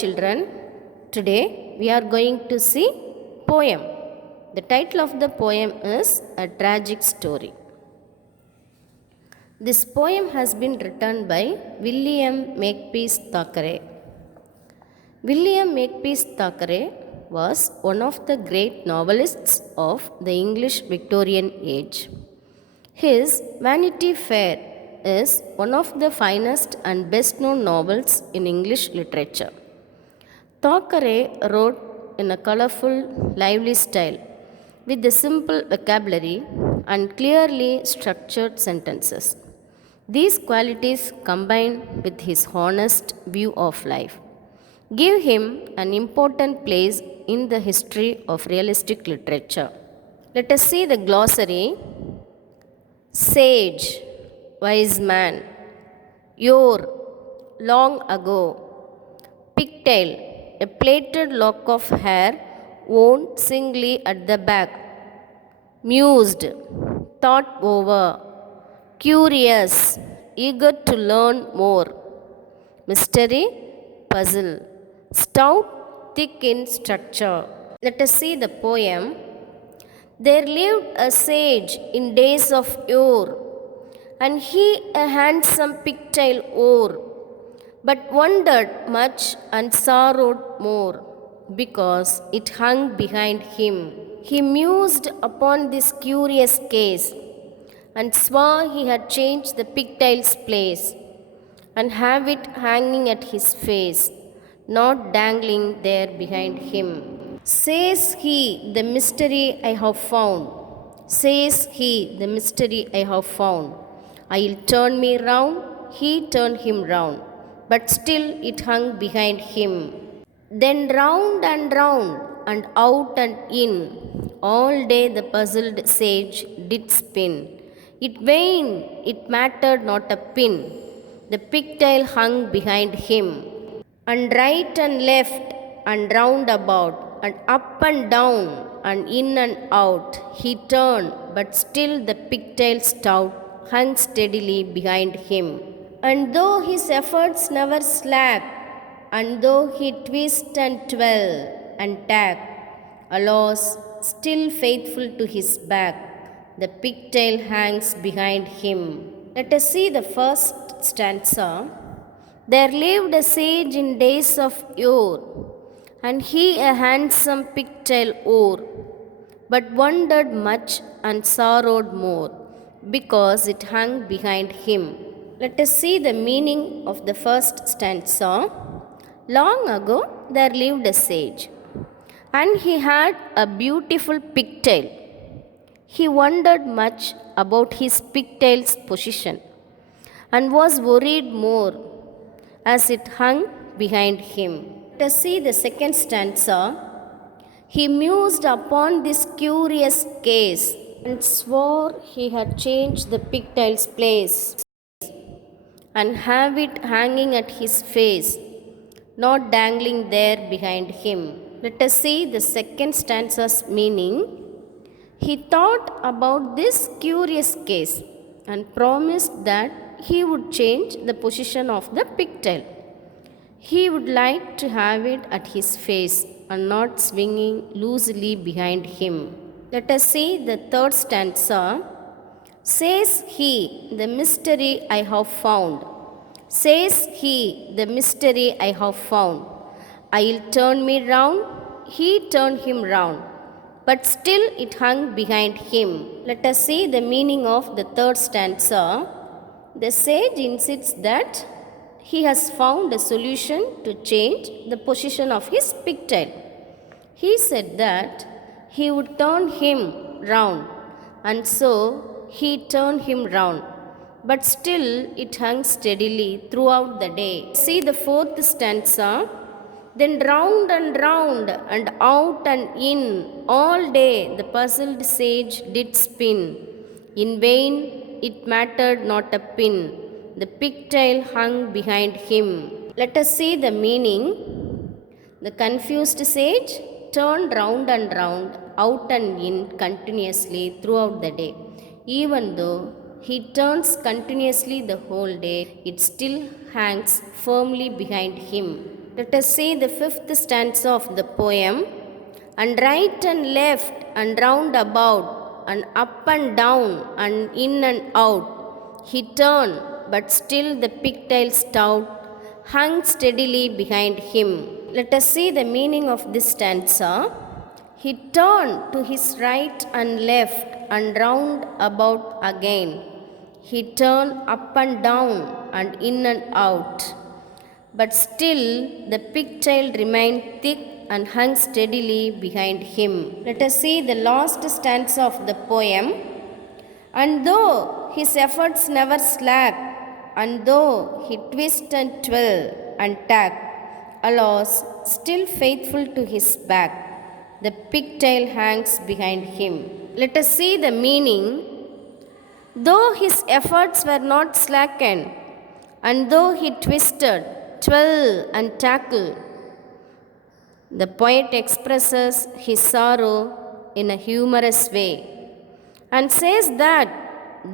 children. Today we are going to see poem. The title of the poem is A Tragic Story. This poem has been written by William Makepeace Thackeray. William Makepeace Thackeray was one of the great novelists of the English Victorian age. His Vanity Fair is one of the finest and best known novels in English literature. Thackeray wrote in a colorful, lively style with a simple vocabulary and clearly structured sentences. These qualities, combined with his honest view of life, give him an important place in the history of realistic literature. Let us see the glossary. Sage, wise man. Yore, long ago. Pigtail, a plaited lock of hair worn singly at the back. Mused, thought over. Curious, eager to learn more. Mystery, puzzle. Stout, thick in structure. Let us see the poem. There lived a sage in days of yore, and he a handsome pigtail wore, but wondered much and sorrowed more, because it hung behind him. He mused upon this curious case, and swore he had changed the pigtail's place, and have it hanging at his face, not dangling there behind him. Says he, the mystery I have found. Says he, the mystery I have found. I'll turn me round, he turned him round, but still it hung behind him. Then round, and out and in, all day the puzzled sage did spin. It vain, it mattered not a pin. The pigtail hung behind him. And right and left, and round about, and up and down, and in and out, he turned, but still the pigtail stout hung steadily behind him. And though his efforts never slack, and though he twist and twirl and tack, alas, still faithful to his back, the pigtail hangs behind him. Let us see the first stanza. There lived a sage in days of yore, and he a handsome pigtail wore, but wondered much and sorrowed more, because it hung behind him. Let us see the meaning of the first stanza. Long ago there lived a sage, and he had a beautiful pigtail. He wondered much about his pigtail's position, and was worried more as it hung behind him. Let us see the second stanza. He mused upon this curious case, and swore he had changed the pigtail's place, and have it hanging at his face, not dangling there behind him. Let us see the second stanza's meaning. He thought about this curious case and promised that he would change the position of the pigtail. He would like to have it at his face and not swinging loosely behind him. Let us see the third stanza. Says he, the mystery I have found. Says he, the mystery I have found. I'll turn me round, he turned him round, but still it hung behind him. Let us see the meaning of the third stanza. The sage insists that he has found a solution to change the position of his pigtail. He said that he would turn him round, and so he turned him round, but still it hung steadily throughout the day. See the fourth stanza. Then round, and out and in, all day the puzzled sage did spin. In vain, it mattered not a pin. The pigtail hung behind him. Let us see the meaning. The confused sage turned round and round, out and in continuously throughout the day. Even though he turns continuously the whole day, it still hangs firmly behind him. Let us see the fifth stanza of the poem. And right and left and round about and up and down and in and out he turned, but still the pigtail stout hung steadily behind him. Let us see the meaning of this stanza. He turned to his right and left and round about again. He turned up and down and in and out. But still the pigtail remained thick and hung steadily behind him. Let us see the last stanza of the poem. And though his efforts never slack, and though he twist and twirl and tack, alas, still faithful to his back, the pigtail hangs behind him. Let us see the meaning. Though his efforts were not slackened, and though he twisted, twirl and tackle, the poet expresses his sorrow in a humorous way and says that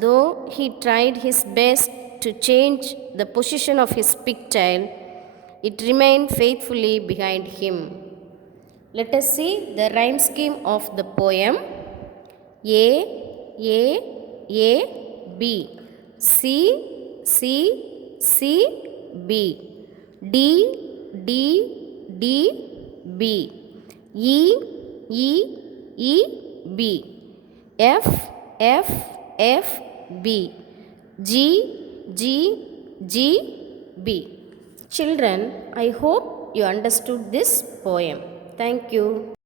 though he tried his best to change the position of his pigtail, it remained faithfully behind him. Let us see the rhyme scheme of the poem. A, A, A, B. C, C, C, B. D, D, D, B. E, E, E, B. F, F, F, B. G, G, G, B. Children, I hope you understood this poem. Thank you.